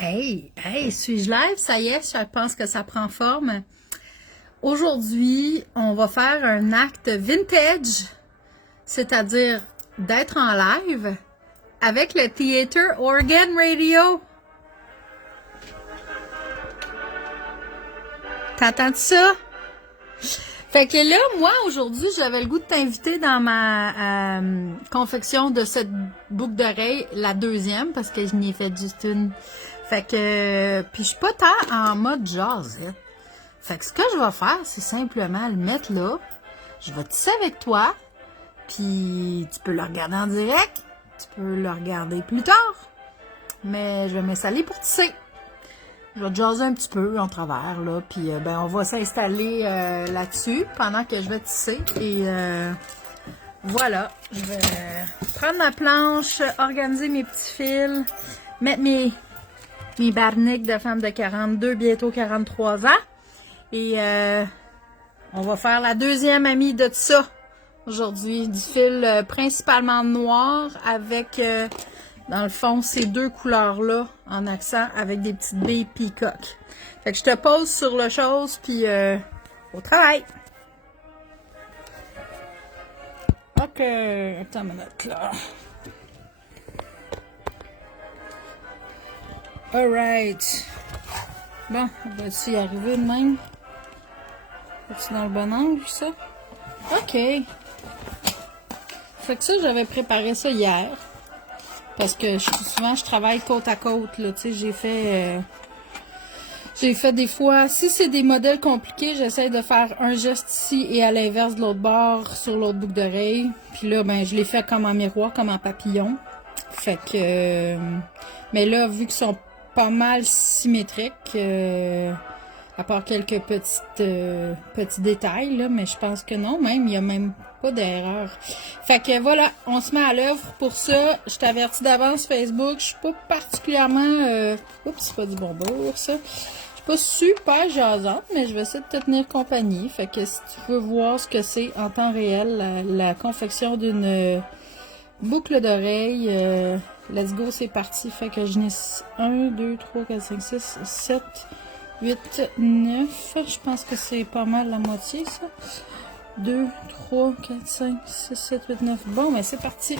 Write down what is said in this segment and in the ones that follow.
Hey, suis-je live? Ça y est, je pense que ça prend forme. Aujourd'hui, on va faire un acte vintage, c'est-à-dire d'être en live avec le Theater Organ Radio. T'entends ça? Fait que là, moi, aujourd'hui, j'avais le goût de t'inviter dans ma confection de cette boucle d'oreille, la deuxième, parce que je n'y ai fait juste une. Fait que, puis je suis pas tant en mode jazzette. Fait que ce que je vais faire, c'est simplement le mettre là. Je vais tisser avec toi, puis tu peux le regarder en direct, tu peux le regarder plus tard, mais je vais m'installer pour tisser. Je vais jaser un petit peu en travers, là, puis on va s'installer là-dessus pendant que je vais tisser. Et voilà, je vais prendre ma planche, organiser mes petits fils, mettre mes barniques de femme de 42, bientôt 43 ans. Et on va faire la deuxième amie de ça aujourd'hui, du fil principalement noir avec... dans le fond, ces deux couleurs-là, en accent, avec des petites baies peacock. Fait que je te pose sur le chose, puis au travail. Ok, attends une minute, là. Alright. Bon, on va-tu y arriver de même? Es-tu dans le bon angle, ça? Ok. Fait que ça, j'avais préparé ça hier. Parce que souvent, je travaille côte à côte, là, tu sais, j'ai fait des fois, si c'est des modèles compliqués, j'essaie de faire un geste ici et à l'inverse de l'autre bord, sur l'autre boucle d'oreille. Puis là, je l'ai fait comme en miroir, comme en papillon. Fait que, mais là, vu qu'ils sont pas mal symétriques, à part quelques petits détails, là, mais je pense que non, même, il y a même pas d'erreur. Fait que voilà, on se met à l'œuvre pour ça. Je t'avertis d'avance Facebook, je suis pas particulièrement... Oups, c'est pas du bonbon, ça. Je suis pas super jasante, mais je vais essayer de te tenir compagnie. Fait que si tu veux voir ce que c'est en temps réel, la confection d'une boucle d'oreille, let's go, c'est parti. Fait que je n'ai 1, 2, 3, 4, 5, 6, 7... 8, 9, je pense que c'est pas mal la moitié, ça. 2, 3, 4, 5, 6, 7, 8, 9. Bon, mais c'est parti.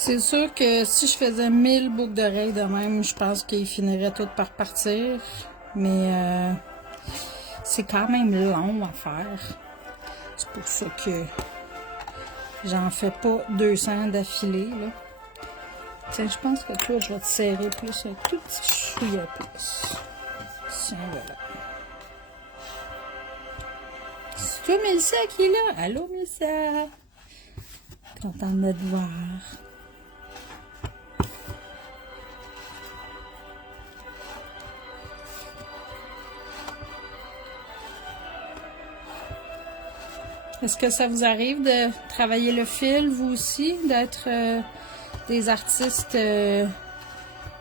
C'est sûr que si je faisais 1000 boucles d'oreilles de même, je pense qu'ils finiraient toutes par partir. Mais c'est quand même long à faire. C'est pour ça que j'en fais pas 200 d'affilée, là. Tiens, je pense que toi, je vais te serrer plus, un tout petit chouïa plus. Tiens, voilà. C'est toi, Mélissa, qui est là? Allô, Mélissa? Contente de te voir. Est-ce que ça vous arrive de travailler le fil, vous aussi, d'être des artistes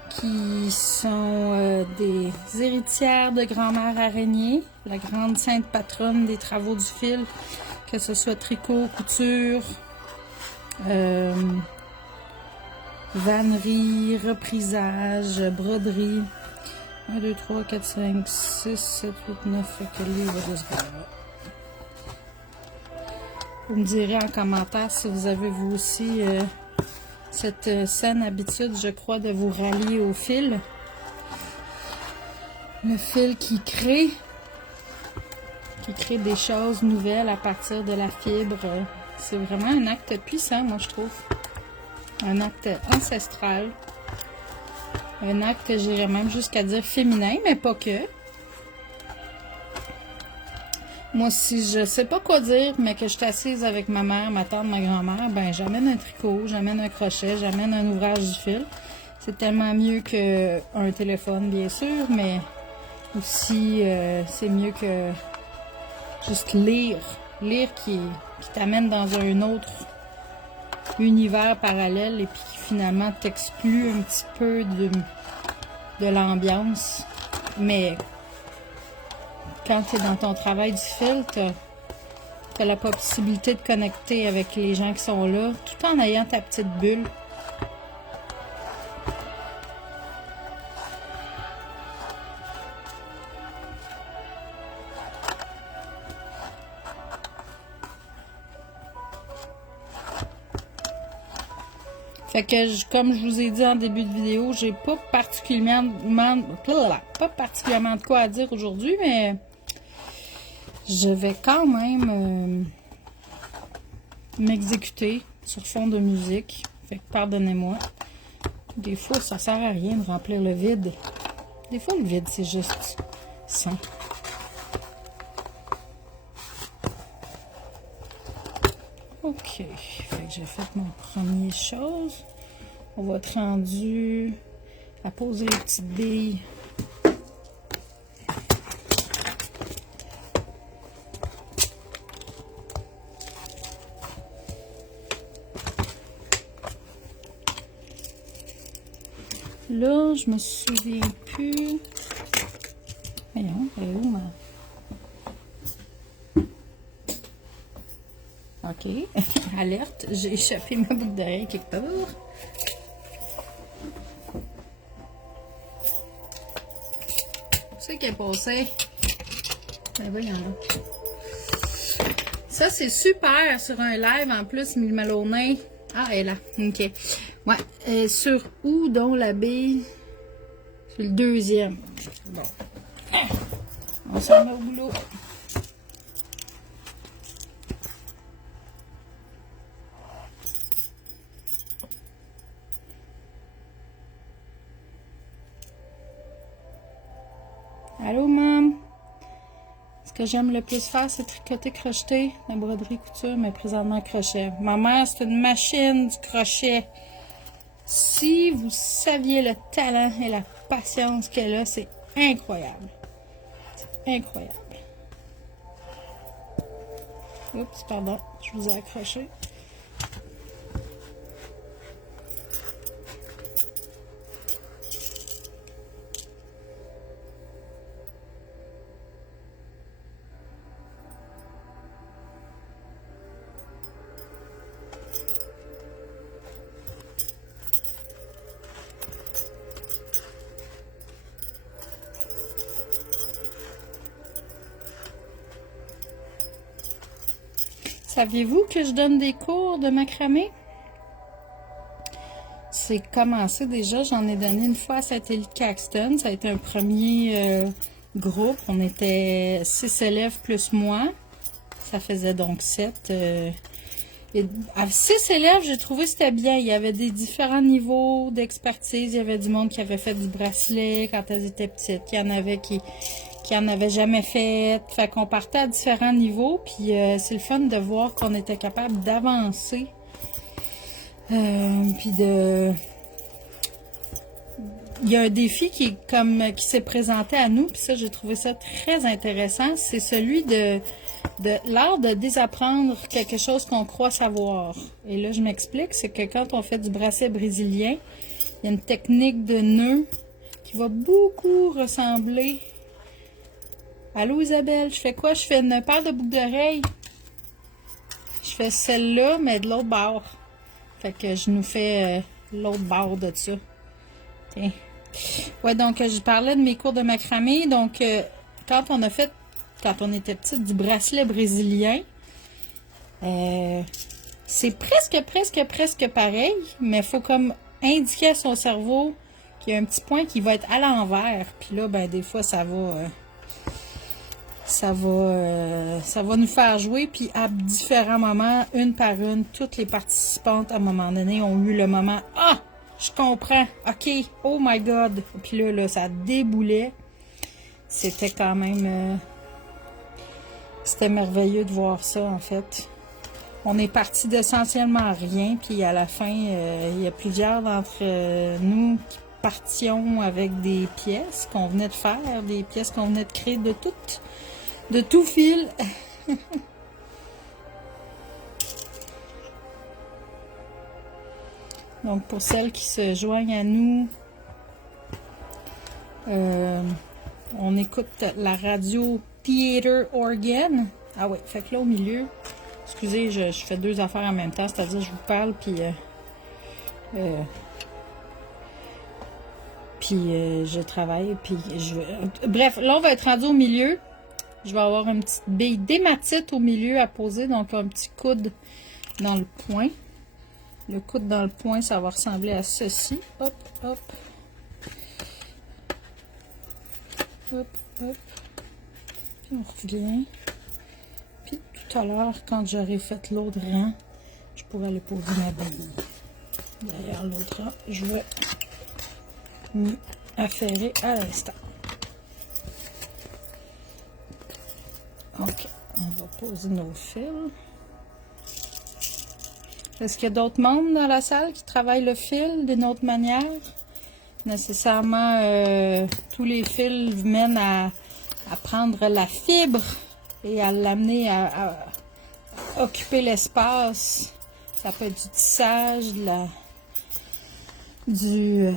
qui sont des héritières de grand-mère araignée, la grande sainte patronne des travaux du fil, que ce soit tricot, couture, vannerie, reprisage, broderie. 1, 2, 3, 4, 5, 6, 7, 8, 9, fait que lui, il va de ce bord-là. Vous me direz en commentaire si vous avez vous aussi cette saine habitude, je crois, de vous rallier au fil. Le fil qui crée des choses nouvelles à partir de la fibre. C'est vraiment un acte puissant, moi, je trouve. Un acte ancestral. Un acte, j'irais même jusqu'à dire féminin, mais pas que. Moi, si je sais pas quoi dire, mais que je suis assise avec ma mère, ma tante, ma grand-mère, j'amène un tricot, j'amène un crochet, j'amène un ouvrage du fil. C'est tellement mieux qu'un téléphone, bien sûr, mais aussi, c'est mieux que juste lire. Lire qui t'amène dans un autre univers parallèle et puis qui finalement t'exclut un petit peu de l'ambiance. Mais quand tu es dans ton travail du fil, tu as la possibilité de connecter avec les gens qui sont là, tout en ayant ta petite bulle. Fait que, comme je vous ai dit en début de vidéo, j'ai pas particulièrement de quoi à dire aujourd'hui, mais je vais quand même m'exécuter sur fond de musique. Fait que pardonnez-moi. Des fois, ça sert à rien de remplir le vide. Des fois, le vide, c'est juste ça. Ok. Fait que j'ai fait mon premier chose. On va être rendu à poser les petites billes. Là, je me souviens plus. Voyons, elle est où, ma... OK. Alerte, j'ai échappé ma boucle d'oreille quelque part. C'est qui est passé. Ben voyons là. Ça, c'est super sur un live en plus, Mille Maloney. Ah, elle est là. OK. Ouais. Sur où donc la bille? C'est le deuxième. Bon. On s'en met au boulot. Allô, maman? Ce que j'aime le plus faire, c'est tricoter, crocheter, la broderie, couture, mais présentement crochet. Ma mère, c'est une machine du crochet. Si vous saviez le talent et la patience qu'elle a, c'est incroyable. C'est incroyable. Oups, pardon, je vous ai accroché. Saviez-vous que je donne des cours de macramé? C'est commencé déjà, j'en ai donné une fois à Saint-Élie-Caxton. Ça a été un premier groupe. On était 6 élèves plus moi. Ça faisait donc 7. À 6 élèves, j'ai trouvé que c'était bien. Il y avait des différents niveaux d'expertise. Il y avait du monde qui avait fait du bracelet quand elles étaient petites. Il y en avait qui en avaient jamais fait. Fait qu'on partait à différents niveaux. Puis c'est le fun de voir qu'on était capable d'avancer. Puis de... Il y a un défi qui s'est présenté à nous. Puis ça, j'ai trouvé ça très intéressant. C'est celui de l'art de désapprendre quelque chose qu'on croit savoir. Et là, je m'explique, c'est que quand on fait du bracelet brésilien, il y a une technique de nœud qui va beaucoup ressembler... Allô Isabelle, je fais quoi? Je fais une paire de boucles d'oreilles. Je fais celle-là, mais de l'autre bord. Fait que je nous fais l'autre bord de ça. Okay. Ouais, donc je parlais de mes cours de macramé. Donc, quand on était petite, du bracelet brésilien, c'est presque pareil, mais il faut comme indiquer à son cerveau qu'il y a un petit point qui va être à l'envers. Puis là, ben des fois, ça va nous faire jouer. Puis à différents moments, une par une, toutes les participantes, à un moment donné, ont eu le moment « Ah! Je comprends! OK! Oh my God! » Puis là, ça déboulait. C'était quand même... c'était merveilleux de voir ça, en fait. On est parti d'essentiellement rien, puis à la fin, il y a plusieurs d'entre nous qui partions avec des pièces qu'on venait de faire, des pièces qu'on venait de créer de tout fil. Donc, pour celles qui se joignent à nous, on écoute la radio Theater Organ. Ah oui, fait que là, au milieu, excusez, je fais deux affaires en même temps, c'est-à-dire je vous parle, puis je travaille, puis bref, là, on va être rendu au milieu. Je vais avoir une petite bille d'hématite au milieu à poser, donc un petit coude dans le point. Le coude dans le point, ça va ressembler à ceci. Hop, hop. Hop, hop. Puis on revient. Puis tout à l'heure, quand j'aurai fait l'autre rang, je pourrai aller poser ma bille. Derrière l'autre rang, je vais m'y affairer à l'instant. Ok, on va poser nos fils. Est-ce qu'il y a d'autres membres dans la salle qui travaillent le fil d'une autre manière? Nécessairement, tous les fils mènent à prendre la fibre et à l'amener à occuper l'espace. Ça peut être du tissage, de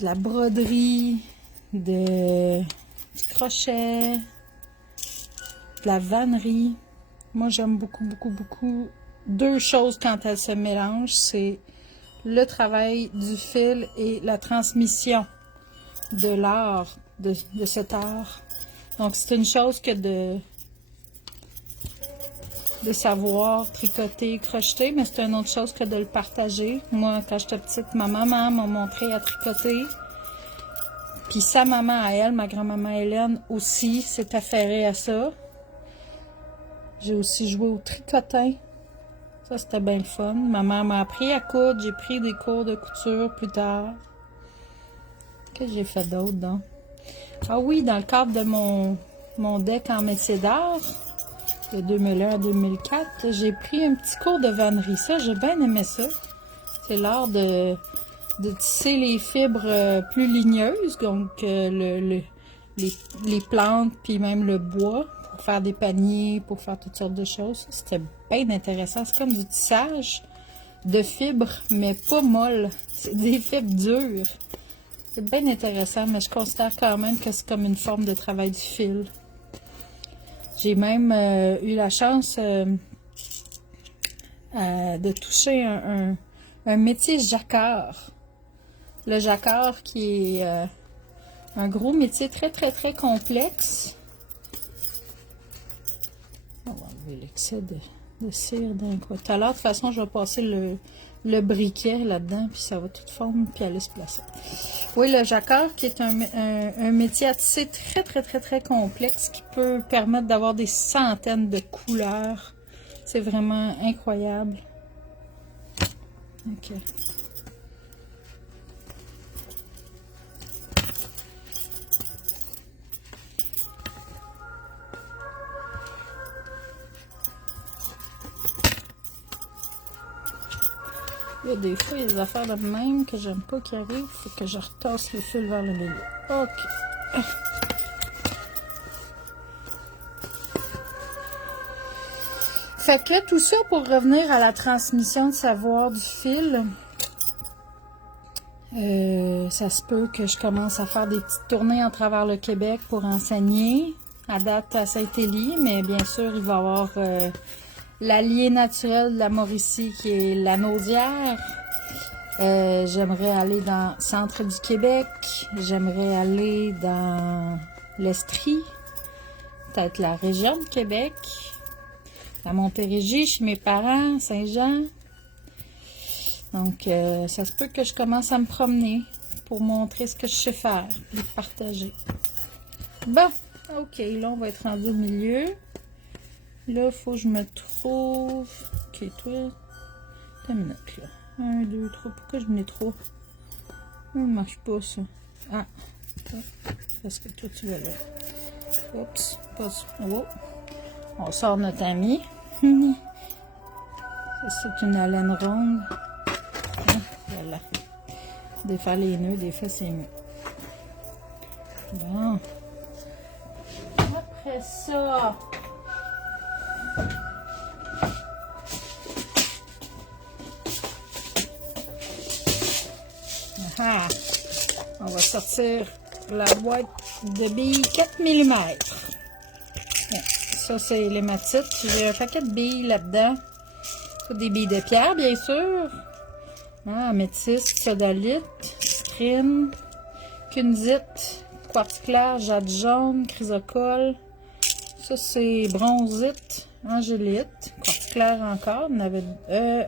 la broderie, du crochet, de la vannerie. Moi, j'aime beaucoup, beaucoup, beaucoup deux choses quand elles se mélangent, c'est le travail du fil et la transmission de l'art, de cet art. Donc, c'est une chose que de savoir tricoter, crocheter, mais c'est une autre chose que de le partager. Moi, quand j'étais petite, ma maman m'a montré à tricoter. Puis sa maman à elle, ma grand-maman Hélène, aussi s'est affairée à ça. J'ai aussi joué au tricotin. Ça, c'était bien le fun. Ma mère m'a appris à coudre. J'ai pris des cours de couture plus tard. Qu'est-ce que j'ai fait d'autre, donc? Ah oui, dans le cadre de mon deck en métier d'art, de 2001 à 2004, j'ai pris un petit cours de vannerie. Ça, j'ai bien aimé ça. C'est l'art de tisser les fibres plus ligneuses, donc les plantes, puis même le bois, pour faire des paniers, pour faire toutes sortes de choses. C'était bien intéressant. C'est comme du tissage de fibres, mais pas molles. C'est des fibres dures. C'est bien intéressant, mais je considère quand même que c'est comme une forme de travail du fil. J'ai même eu la chance de toucher un métier jacquard. Le jacquard qui est un gros métier très, très, très complexe. On va enlever l'excès de cire d'un côté. Tout à l'heure, de toute façon, je vais passer le briquet là-dedans, puis ça va tout fondre, puis aller se placer. Oui, le jacquard, qui est un métier à tisser très, très, très, très complexe, qui peut permettre d'avoir des centaines de couleurs. C'est vraiment incroyable. OK. Il y a des fois, il y a des affaires de même que j'aime pas qui arrivent. Faut que je retasse le fil vers le milieu. OK. Fait que là, tout ça pour revenir à la transmission de savoir du fil. Ça se peut que je commence à faire des petites tournées en travers le Québec pour enseigner. À date à Saint-Élie, mais bien sûr, il va y avoir l'allié naturel de la Mauricie qui est la Naudière. J'aimerais aller dans le centre du Québec. J'aimerais aller dans l'Estrie. Peut-être la région de Québec. À Montérégie, chez mes parents, Saint-Jean. Donc, ça se peut que je commence à me promener pour montrer ce que je sais faire et partager. Bon, OK, là, on va être rendu au milieu. Là, il faut que je me trouve... OK, toi, t'as une minute, là. 1, 2, 3. Pourquoi je mets 3? Ça ne marche pas, ça. Ah, parce que toi, tu vas là. Oups, pas ça. Oh. On sort notre ami. C'est une haleine ronde. Voilà. Des fois, les nœuds, des fois, c'est mieux. Bon. Après ça... Ah, on va sortir la boîte de billes 4 mm. Ça, c'est l'hématite. J'ai un paquet de billes là-dedans. Des billes de pierre, bien sûr. Ah, améthyste, sodalite, citrine, kunzite, quartz clair, jade jaune, chrysocole. Ça, c'est bronzite, angélite, quartz clair encore. On avait,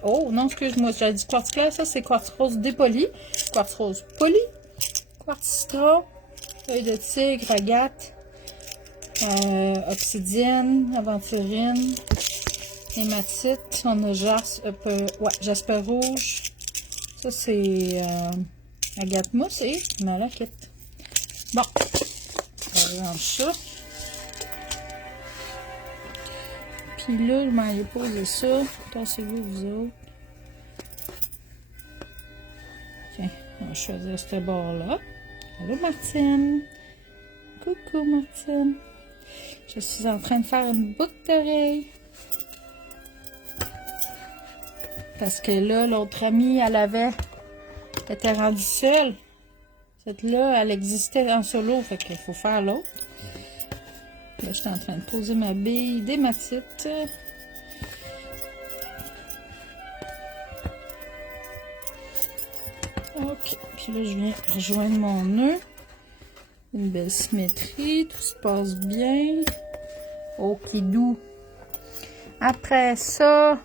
oh, non, excuse-moi, j'avais dit quartz clair. Ça, c'est quartz rose dépoli, quartz rose poli, quartz citron, feuille de tigre, agate, obsidienne, aventurine, hématite. On a jasper rouge. Ça, c'est agate mousse et malachite. Bon, on range ça. Puis là, je m'en ai posé ça. Tassez-vous, vous autres. Tiens, on va choisir ce bord-là. Allô, Martine. Coucou, Martine. Je suis en train de faire une boucle d'oreille. Parce que là, l'autre amie, elle était rendue seule. Cette-là, elle existait en solo, fait qu'il faut faire l'autre. Là, je suis en train de poser ma bille d'hématite. Ok, puis là, je viens rejoindre mon nœud. Une belle symétrie, tout se passe bien. Oh, qui doux. Après ça,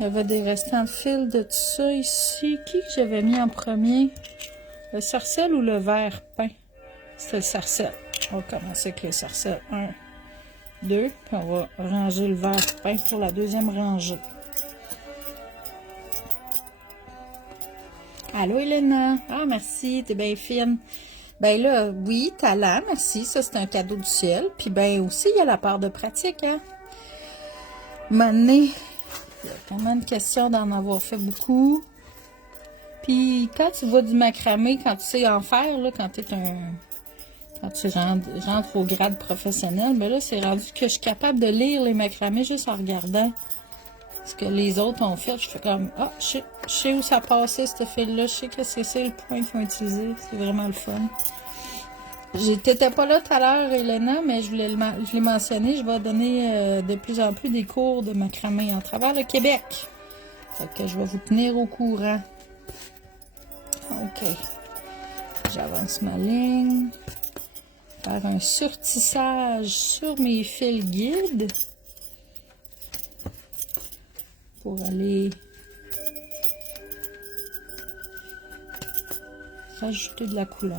il y avait des restants de fil de tout ça ici. Qui que j'avais mis en premier? Le sarcelle ou le vert peint? C'était le sarcelle. On va commencer avec le sarcelle. 1, 2. Puis on va ranger le vert peint pour la deuxième rangée. Allô, Elena? Ah, merci, t'es bien fine. Ben là, oui, talent, merci. Ça, c'est un cadeau du ciel. Puis ben aussi, il y a la part de pratique, hein? Mané. Il y a vraiment une question d'en avoir fait beaucoup. Puis quand tu vois du macramé, quand tu sais en faire, là, quand tu rentres au grade professionnel, ben là, c'est rendu que je suis capable de lire les macramés juste en regardant ce que les autres ont fait. Je fais comme, ah, je sais où ça passait, ce fil-là, je sais que c'est le point qu'il faut utiliser. C'est vraiment le fun. T'étais pas là tout à l'heure, Elena, mais je l'ai mentionné, je vais donner de plus en plus des cours de macramé à travers le Québec. Fait que je vais vous tenir au courant. OK. J'avance ma ligne. Faire un surtissage sur mes fils guides. Pour aller rajouter de la couleur.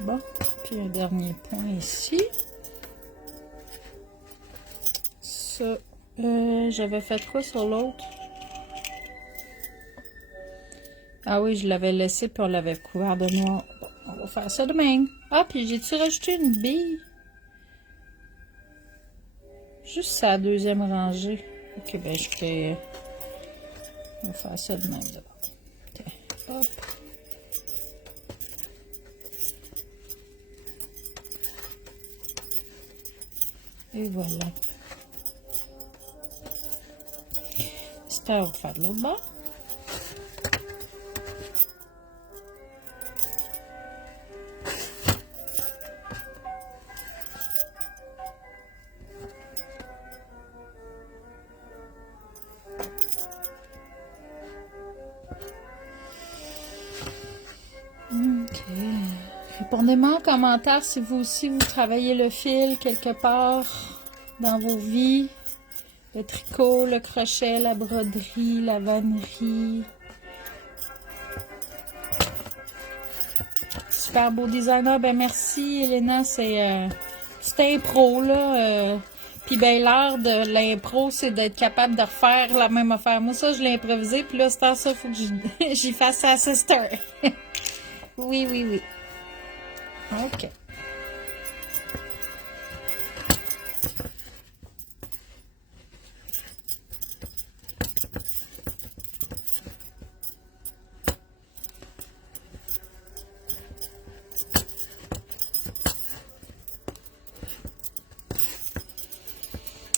Bon, puis un dernier point ici. Ça, j'avais fait quoi sur l'autre? Ah oui, je l'avais laissé puis on l'avait couvert de noir. Bon, on va faire ça demain. Ah, puis j'ai-tu rajouté une bille? Juste à la deuxième rangée. Ok, ben je fais... On va faire ça de même d'abord. Ok, hop. Et voilà. J'espère qu'on va faire de l'autre bord. Ok. Répondez-moi en commentaire si vous aussi vous travaillez le fil quelque part dans vos vies. Le tricot, le crochet, la broderie, la vannerie. Super beau designer. Ben merci Elena, c'est impro là. Puis ben l'art de l'impro, c'est d'être capable de refaire la même affaire. Moi ça, je l'ai improvisé, puis là c'est ça, faut que j'y fasse à sister. Oui, oui, oui. OK.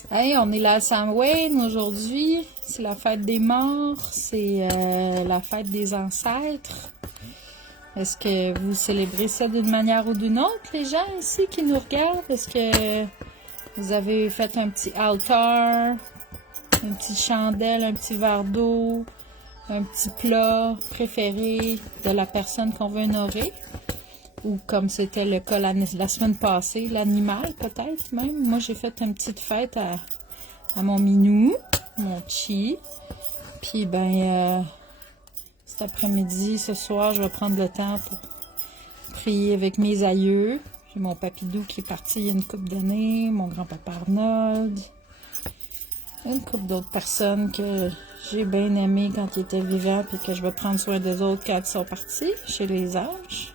Hey, on est là à Samhain aujourd'hui. C'est la fête des morts. C'est la fête des ancêtres. Est-ce que vous célébrez ça d'une manière ou d'une autre, les gens ici qui nous regardent? Est-ce que vous avez fait un petit altar, une petite chandelle, un petit verre d'eau, un petit plat préféré de la personne qu'on veut honorer? Ou comme c'était le cas la semaine passée, l'animal peut-être même. Moi, j'ai fait une petite fête à mon minou, mon chi. Puis, cet après-midi, ce soir, je vais prendre le temps pour prier avec mes aïeux. J'ai mon papidou qui est parti il y a une couple d'années, mon grand-papa Arnold, une couple d'autres personnes que j'ai bien aimées quand ils étaient vivants, puis que je vais prendre soin des autres quand ils sont partis, chez les anges.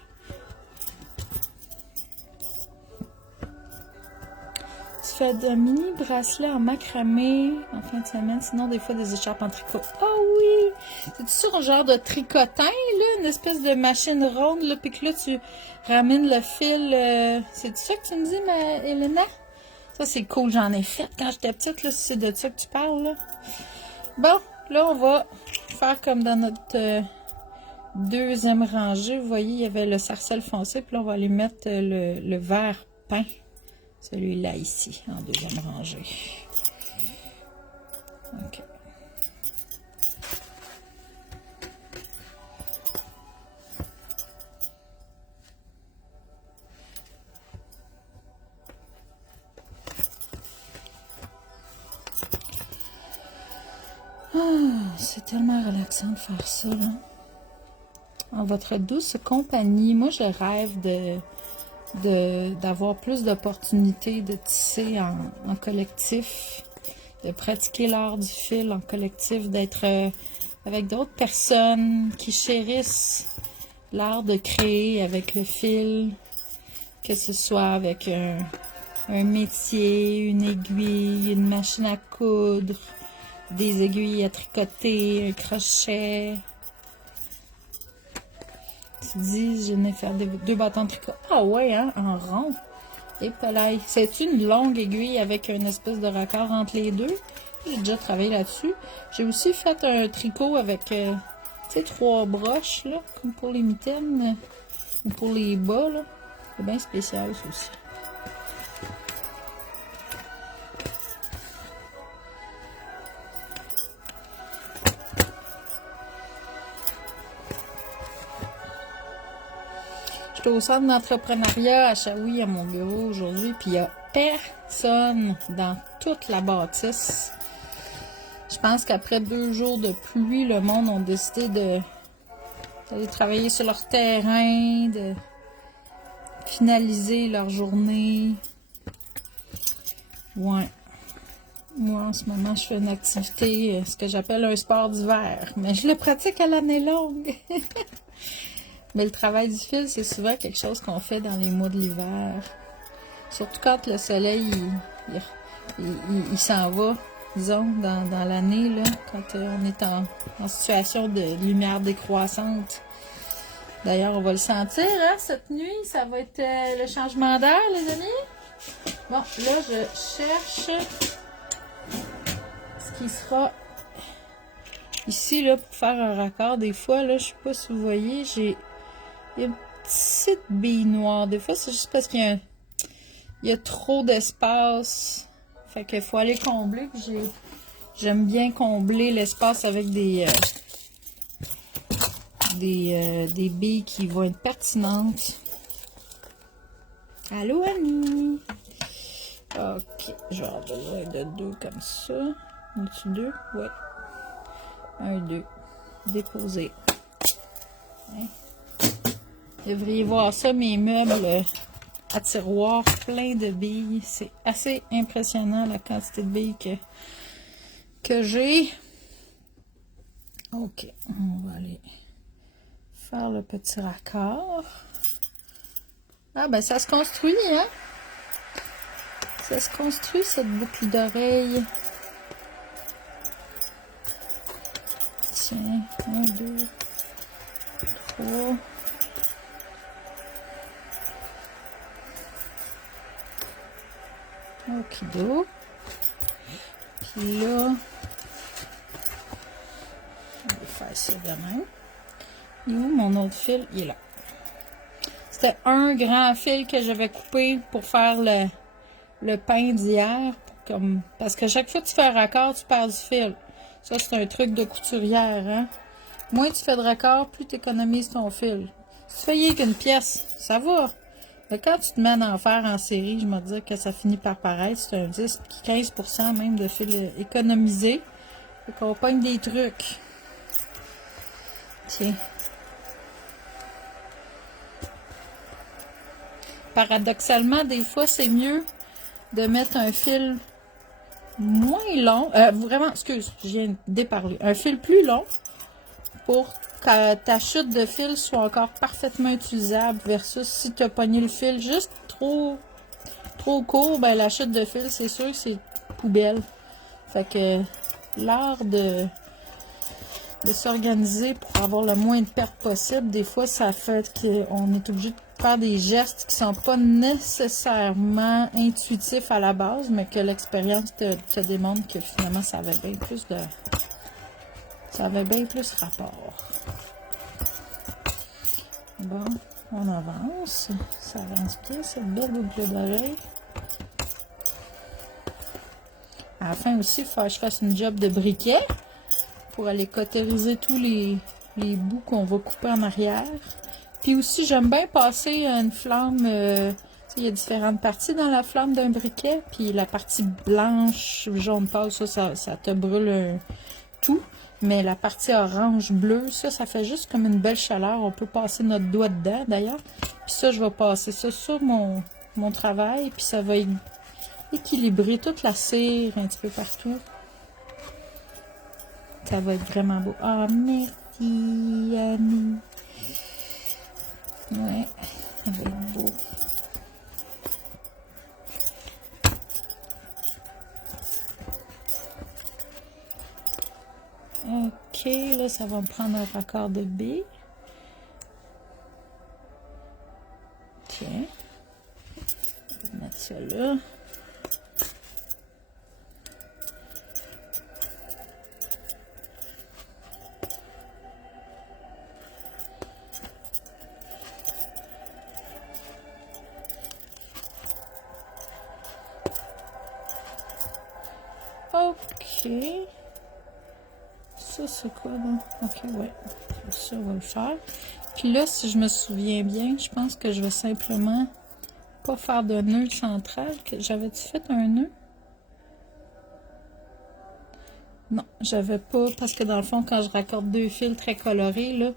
Tu fais de mini bracelets en macramé en fin de semaine, sinon des fois des écharpes en tricot. Ah oui! C'est ça un genre de tricotin, là, une espèce de machine ronde, là, puis que là, tu ramènes le fil. C'est ça que tu me dis, Elena? Ça, c'est cool, j'en ai fait quand j'étais petite, là, si c'est de ça que tu parles, là. Bon, là, on va faire comme dans notre deuxième rangée. Vous voyez, il y avait le sarcelle foncé, puis là, on va aller mettre le vert peint. Celui-là ici, en deuxième rangée. OK. C'est tellement relaxant de faire ça, là. En votre douce compagnie, moi, je rêve d'avoir plus d'opportunités de tisser en collectif, de pratiquer l'art du fil en collectif, d'être avec d'autres personnes qui chérissent l'art de créer avec le fil, que ce soit avec un métier, une aiguille, une machine à coudre, des aiguilles à tricoter, un crochet. Tu dis, je venais faire deux bâtons de tricot. Ah ouais, hein, en rond. Et polaille. C'est une longue aiguille avec une espèce de raccord entre les deux. J'ai déjà travaillé là-dessus. J'ai aussi fait un tricot avec, tu sais, 3 broches, là, comme pour les mitaines, ou pour les bas, là. C'est bien spécial, ça aussi. Je suis au centre d'entrepreneuriat à Shawi, à mon bureau aujourd'hui, puis il n'y a personne dans toute la bâtisse. Je pense qu'après 2 jours de pluie, le monde a décidé d'aller travailler sur leur terrain, de finaliser leur journée. Ouais. Moi, en ce moment, je fais une activité, ce que j'appelle un sport d'hiver, mais je le pratique à l'année longue. Mais le travail du fil, c'est souvent quelque chose qu'on fait dans les mois de l'hiver. Surtout quand le soleil, il s'en va, disons, dans l'année, là, quand on est en situation de lumière décroissante. D'ailleurs, on va le sentir, hein, cette nuit. Ça va être le changement d'air, les amis. Bon, là, je cherche ce qui sera ici, là, pour faire un raccord. Des fois, là, je sais pas si vous voyez, il y a une petite bille noire. Des fois, c'est juste parce qu'il y a trop d'espace. Fait qu'il faut aller combler. J'aime bien combler l'espace avec des billes qui vont être pertinentes. Allô, Annie? Ok, je vais avoir besoin de 2 comme ça. En dessous 2? Ouais. 1, 2. Déposer. Hein? Vous devriez voir ça, mes meubles à tiroir plein de billes. C'est assez impressionnant la quantité de billes que j'ai. Ok, on va aller faire le petit raccord. Ah, ben ça se construit, hein? Ça se construit, cette boucle d'oreille. Tiens, 1, 2, 3. Okido. Puis là, on va faire ça de même. Et où mon autre fil? Il est là. C'était un grand fil que j'avais coupé pour faire le pain d'hier. Parce que chaque fois que tu fais un raccord, tu perds du fil. Ça, c'est un truc de couturière, hein? Moins tu fais de raccord, plus tu économises ton fil. Si tu fais rien qu'une pièce, ça va. Mais quand tu te mets à en faire en série, je me dis que ça finit par paraître. C'est un 10 puis 15% même de fil économisé. Fait qu'on pogne des trucs. Tiens. Paradoxalement, des fois, c'est mieux de mettre un fil moins long. Vraiment, excuse, je viens de déparler. Un fil plus long pour que ta chute de fil soit encore parfaitement utilisable versus si tu as pogné le fil juste trop court, ben la chute de fil, c'est sûr que c'est poubelle. Fait que l'art de s'organiser pour avoir le moins de pertes possible, des fois, ça fait qu'on est obligé de faire des gestes qui sont pas nécessairement intuitifs à la base, mais que l'expérience te démontre que finalement, ça avait bien plus rapport. Bon, on avance. Ça avance bien, cette belle boucle d'oreille. À la fin aussi, il faut que je fasse une job de briquet pour aller cautériser tous les bouts qu'on va couper en arrière. Puis aussi, j'aime bien passer une flamme. Il y a différentes parties dans la flamme d'un briquet. Puis la partie blanche, jaune pâle, ça te brûle tout. Mais la partie orange-bleu, ça fait juste comme une belle chaleur. On peut passer notre doigt dedans, d'ailleurs. Puis ça, je vais passer ça sur mon travail. Puis ça va équilibrer toute la cire un petit peu partout. Ça va être vraiment beau. Ah, merci, Annie. Ouais, ça va être beau. Ok, là, ça va me prendre un raccord de B. Tiens. Je vais mettre ça là. Ok. Ça, c'est quoi, là? Ok, ouais. Ça, on va le faire. Puis là, si je me souviens bien, je pense que je vais simplement pas faire de nœud central. J'avais-tu fait un nœud? Non, j'avais pas, parce que dans le fond, quand je raccorde deux fils très colorés, là,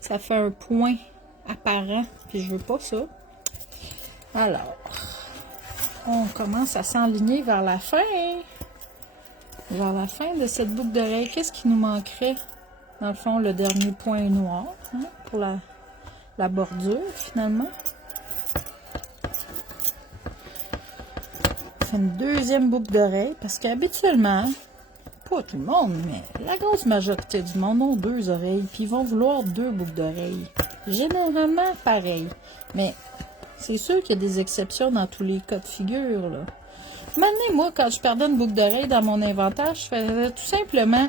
ça fait un point apparent, puis je veux pas ça. Alors, on commence à s'enligner vers la fin. Vers la fin de cette boucle d'oreille, qu'est-ce qui nous manquerait? Dans le fond, le dernier point noir, hein, pour la bordure, finalement. On fait une deuxième boucle d'oreille, parce qu'habituellement, pas tout le monde, mais la grosse majorité du monde ont deux oreilles, puis ils vont vouloir deux boucles d'oreilles. Généralement, pareil. Mais c'est sûr qu'il y a des exceptions dans tous les cas de figure, là. Maintenant, moi, quand je perdais une boucle d'oreille dans mon inventaire, je faisais tout simplement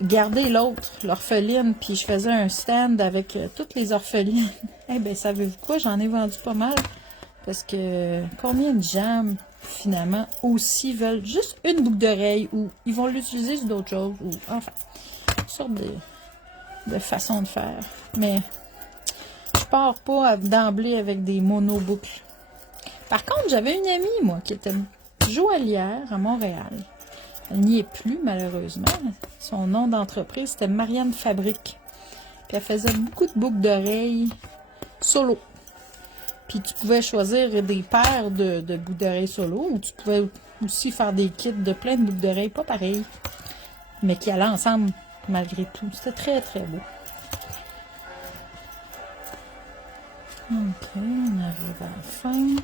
garder l'autre, l'orpheline, puis je faisais un stand avec toutes les orphelines. Eh bien, savez-vous quoi? J'en ai vendu pas mal. Parce que combien de gens, finalement, aussi veulent juste une boucle d'oreille ou ils vont l'utiliser sur d'autres choses, ou enfin, une sorte de façon de faire. Mais je pars pas d'emblée avec des monoboucles. Par contre, j'avais une amie, moi, qui était joaillière à Montréal. Elle n'y est plus, malheureusement. Son nom d'entreprise, c'était Marianne Fabrique. Puis elle faisait beaucoup de boucles d'oreilles solo. Puis tu pouvais choisir des paires de boucles d'oreilles solo, ou tu pouvais aussi faire des kits de plein de boucles d'oreilles, pas pareil, mais qui allaient ensemble malgré tout. C'était très, très beau. Ok, on arrive à la fin.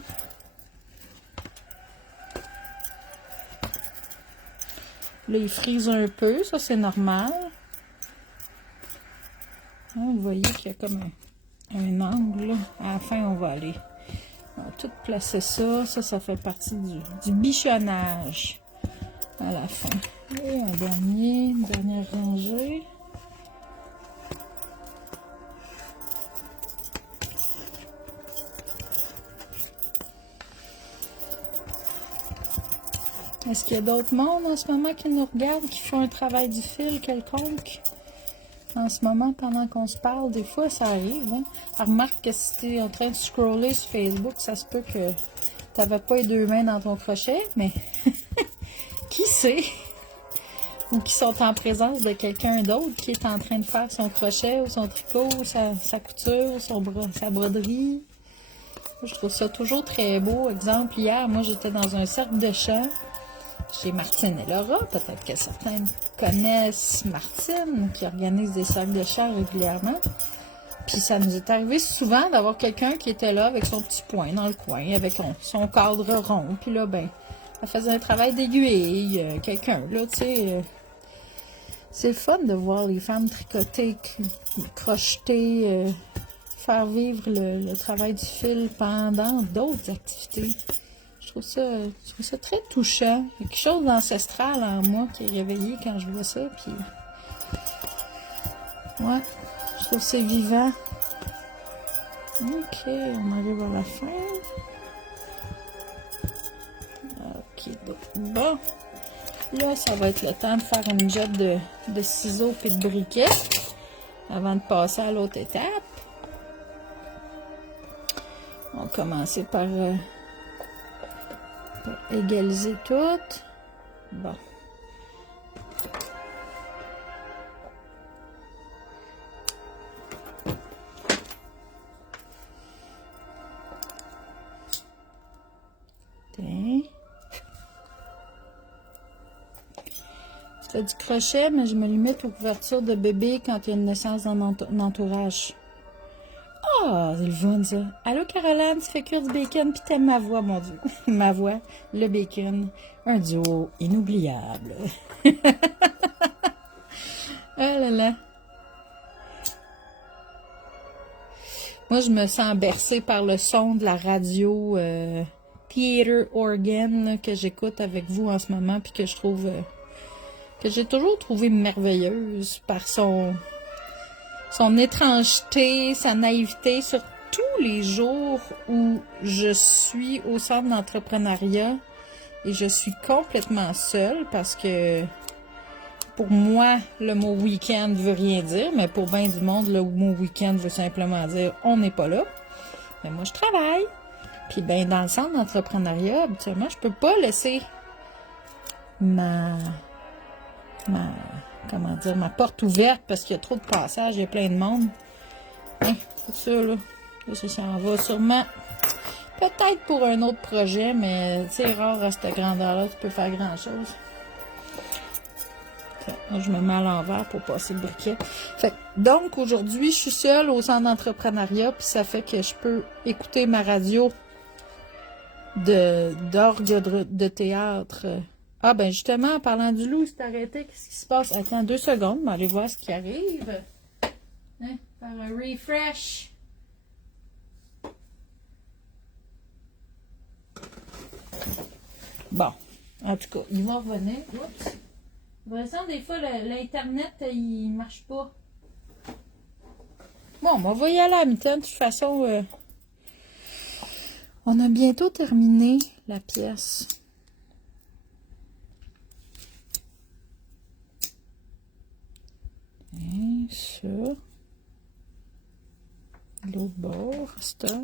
Là, il frise un peu, ça c'est normal. Vous voyez qu'il y a comme un angle. Là. À la fin, on va aller. On va tout placer ça. Ça fait partie du bichonnage à la fin. Et une dernière rangée. Est-ce qu'il y a d'autres mondes en ce moment qui nous regardent, qui font un travail du fil quelconque? En ce moment, pendant qu'on se parle, des fois, ça arrive. Hein? Remarque que si tu es en train de scroller sur Facebook, ça se peut que tu n'avais pas les deux mains dans ton crochet, mais qui sait? Ou qui sont en présence de quelqu'un d'autre qui est en train de faire son crochet ou son tricot, ou sa couture, sa broderie. Je trouve ça toujours très beau. Exemple, hier, moi, j'étais dans un cercle de chant chez Martine et Laura. Peut-être que certains connaissent Martine, qui organise des cercles de chant régulièrement. Puis ça nous est arrivé souvent d'avoir quelqu'un qui était là avec son petit poing dans le coin, avec son cadre rond. Puis là, ben, elle faisait un travail d'aiguille. Quelqu'un, là, tu sais... c'est le fun de voir les femmes tricoter, crocheter, faire vivre le travail du fil pendant d'autres activités. Je trouve ça très touchant. Il y a quelque chose d'ancestral en moi qui est réveillé quand je vois ça. Puis, ouais, je trouve que c'est vivant. Ok, on arrive à la fin. Ok, bon. Là, ça va être le temps de faire une job de ciseaux et de briquet avant de passer à l'autre étape. On va commencer par égaliser tout. Bon. Tiens. Je fais du crochet, mais je me limite aux couvertures de bébé quand il y a une naissance dans mon entourage. Ah, c'est le fun, ça. Allô, Caroline, tu fais cuire du bacon, puis t'aimes ma voix, mon Dieu. Ma voix, le bacon, un duo inoubliable. Oh là là. Moi, je me sens bercée par le son de la radio Theater Organ là, que j'écoute avec vous en ce moment, puis que je trouve... que j'ai toujours trouvé merveilleuse par son étrangeté, sa naïveté sur tous les jours où je suis au centre d'entrepreneuriat et je suis complètement seule parce que pour moi, le mot week-end veut rien dire, mais pour bien du monde, le mot week-end veut simplement dire on n'est pas là. Mais moi, je travaille. Puis ben dans le centre d'entrepreneuriat, habituellement, je peux pas laisser ma porte ouverte parce qu'il y a trop de passages, il y a plein de monde. Hein, c'est ça, là. Ça s'en va sûrement. Peut-être pour un autre projet, mais c'est rare à cette grandeur-là, tu peux faire grand-chose. Moi, je me mets à l'envers pour passer le briquet. Donc, aujourd'hui, je suis seule au centre d'entrepreneuriat, puis ça fait que je peux écouter ma radio d'orgue de théâtre. Ah, ben justement, en parlant du loup, c'est arrêté. Qu'est-ce qui se passe? Attends 2 secondes, on va aller voir ce qui arrive. Hein? Faire un refresh. Bon, en tout cas, il va revenir. Oups. De toute façon, des fois, l'Internet, il marche pas. Bon, on va y aller à mi-temps. De toute façon, on a bientôt terminé la pièce. Et ça. L'autre bord, cette heure.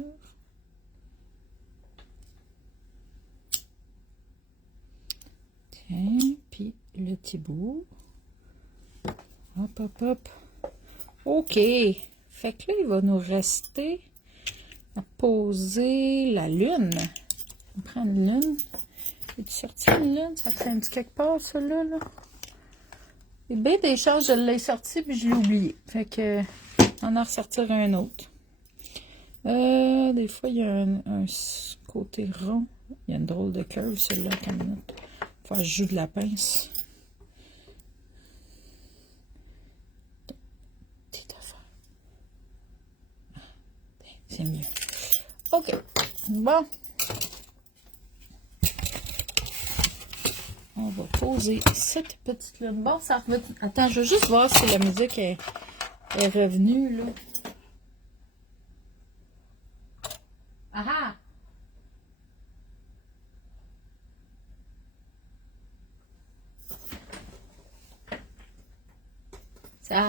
Tiens, puis le petit bout. Hop, hop, hop. OK. Fait que là, il va nous rester à poser la lune. On prend une lune. Est-tu sorti une lune? Ça fait un petit quelque part, celle-là, là? Et bien des chances, je l'ai sorti puis je l'ai oublié. Fait que, on va en ressortir un autre. Des fois, il y a un côté rond. Il y a une drôle de curve, celle-là, comme minute. Faut que je joue de la pince. C'est mieux. OK. Bon. On va poser cette petite lune. Bon, ça revient. Attends, je veux juste voir si la musique est revenue, là. Ah ah! Ça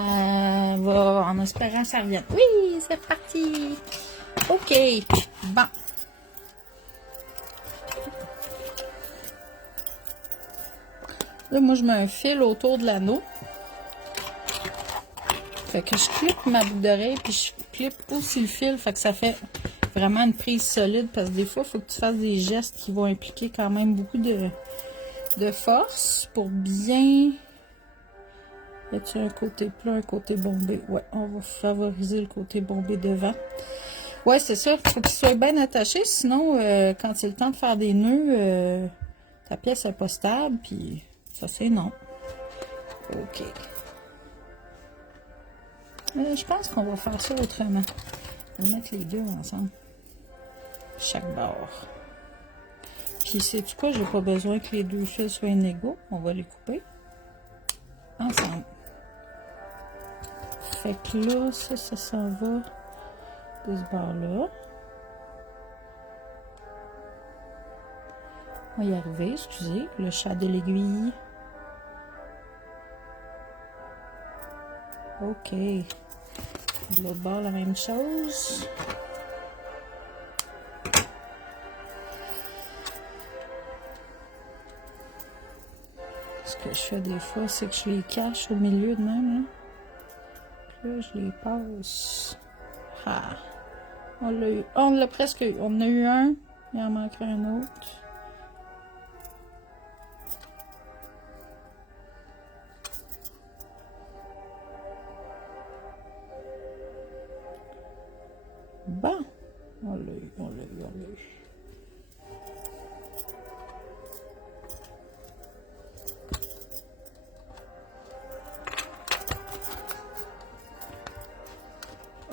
va, en espérant que ça revienne. Oui, c'est parti! OK. Bon. Là, moi, je mets un fil autour de l'anneau. Fait que je clippe ma boucle d'oreille, puis je clippe aussi le fil. Fait que ça fait vraiment une prise solide. Parce que des fois, il faut que tu fasses des gestes qui vont impliquer quand même beaucoup de force pour bien... Y a-t-il un côté plat, un côté bombé? Ouais, on va favoriser le côté bombé devant. Ouais, c'est ça. Faut qu'il soit bien attaché. Sinon, quand c'est le temps de faire des nœuds, ta pièce n'est pas stable. Puis ça, c'est non. OK. Je pense qu'on va faire ça autrement. On va mettre les deux ensemble. Chaque bord. Puis, sais-tu quoi? J'ai pas besoin que les deux fils soient inégaux. On va les couper ensemble. Fait que là, ça s'en va de ce bord-là. On va y arriver, excusez, le chat de l'aiguille. OK. De l'autre bord, la même chose. Ce que je fais des fois, c'est que je les cache au milieu de même. Là, puis là je les passe. Ah! On l'a eu. On l'a presque eu. On en a eu un. Il en manquerait un autre. Bon. On l'a eu, on l'a eu, on l'a eu.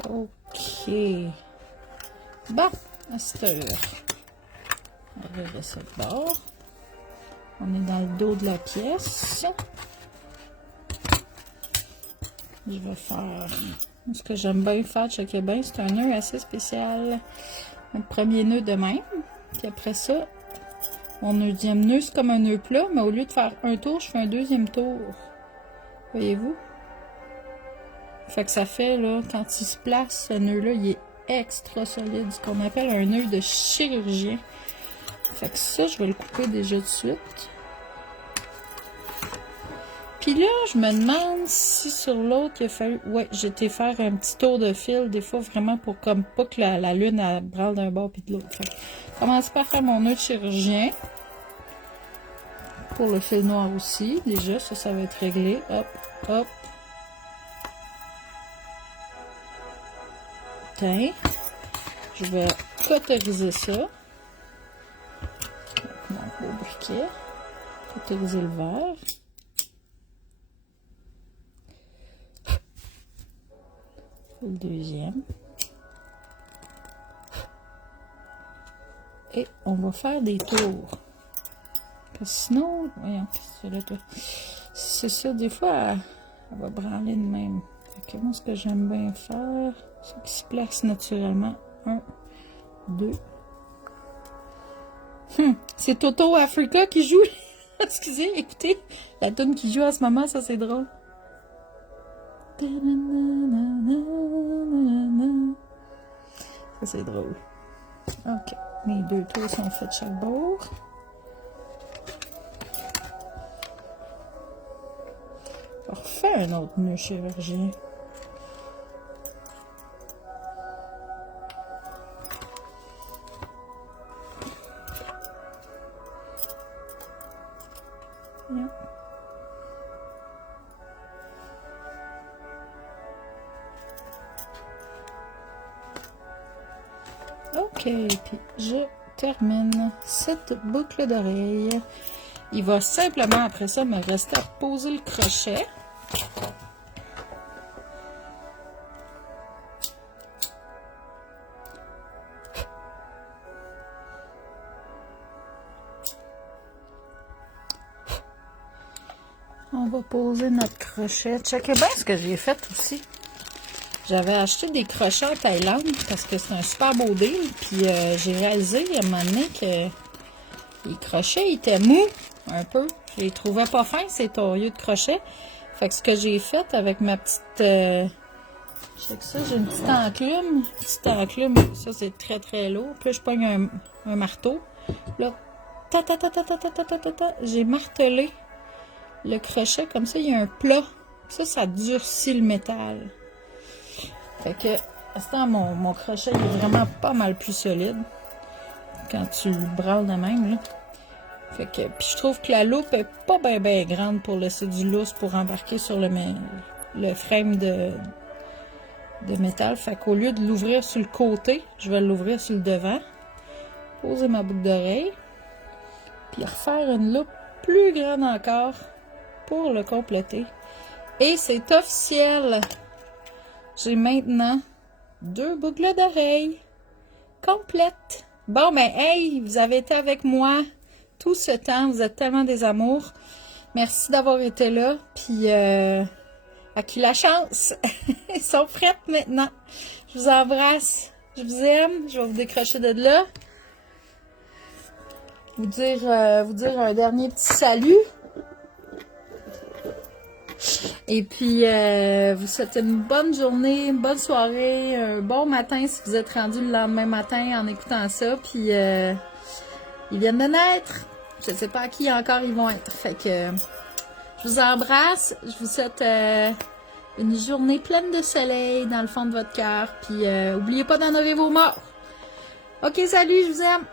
OK. Bon, à cette heure, on va reverser le bord. On est dans le dos de la pièce. Je vais faire... Ce que j'aime bien faire, checker bien, c'est un nœud assez spécial. Un premier nœud de même. Puis après ça, mon deuxième nœud, c'est comme un nœud plat, mais au lieu de faire un tour, je fais un deuxième tour. Voyez-vous? Fait que ça fait, là, quand il se place, ce nœud-là, il est extra solide. Ce qu'on appelle un nœud de chirurgien. Fait que ça, je vais le couper déjà de suite. Puis là, je me demande si sur l'autre, il a fallu... Ouais, j'ai été faire un petit tour de fil, des fois, vraiment pour comme pas que la lune, elle branle d'un bord puis de l'autre. Fait que, commence par faire mon nœud de chirurgien. Pour le fil noir aussi, déjà, ça va être réglé. Hop, hop. Tiens. Je vais cauteriser ça. Avec mon gros briquet. Cauteriser le verre. Le deuxième. Et on va faire des tours. Parce que sinon, voyons, qu'est-ce que là, toi? C'est ça, des fois, elle va branler de même. Fait que moi, ce que j'aime bien faire, c'est qu'il se place naturellement. 1, 2. C'est Toto Africa qui joue. Excusez, écoutez, la tune qui joue en ce moment, ça c'est drôle. Ça c'est drôle. Ok, mes deux tours sont faits de chaque bord. On refait un autre nœud chirurgien. Yeah. puis je termine cette boucle d'oreille. Il va simplement, après ça, me rester à poser le crochet. On va poser notre crochet. Checkez bien ce que j'ai fait aussi. J'avais acheté des crochets en Thaïlande parce que c'est un super beau deal. Puis j'ai réalisé à un moment donné que les crochets étaient mous un peu. Je les trouvais pas fins, ces torieux de crochets. Fait que ce que j'ai fait avec ma petite... check ça, j'ai une petite enclume. Petite enclume, ça c'est très très lourd. Puis là, je pogne un marteau. Là, j'ai martelé le crochet comme ça, il y a un plat. Ça durcit le métal. Fait que, à ce temps, mon crochet il est vraiment pas mal plus solide quand tu le brales de même, là. Fait que, puis je trouve que la loupe est pas bien grande pour laisser du lousse pour embarquer sur le frame de métal. Fait qu'au lieu de l'ouvrir sur le côté, je vais l'ouvrir sur le devant. Poser ma boucle d'oreille. Puis refaire une loupe plus grande encore pour le compléter. Et c'est officiel! J'ai maintenant 2 boucles d'oreilles complètes. Bon, ben, hey, vous avez été avec moi tout ce temps. Vous êtes tellement des amours. Merci d'avoir été là. Puis, à qui la chance? Ils sont prêtes maintenant. Je vous embrasse. Je vous aime. Je vais vous décrocher de là. Vous dire un dernier petit salut. Et puis, vous souhaitez une bonne journée, une bonne soirée, un bon matin si vous êtes rendu le lendemain matin en écoutant ça. Puis, ils viennent de naître. Je ne sais pas à qui encore ils vont être. Fait que, je vous embrasse. Je vous souhaite une journée pleine de soleil dans le fond de votre cœur. Puis, n'oubliez pas d'honorer vos morts. OK, salut, je vous aime.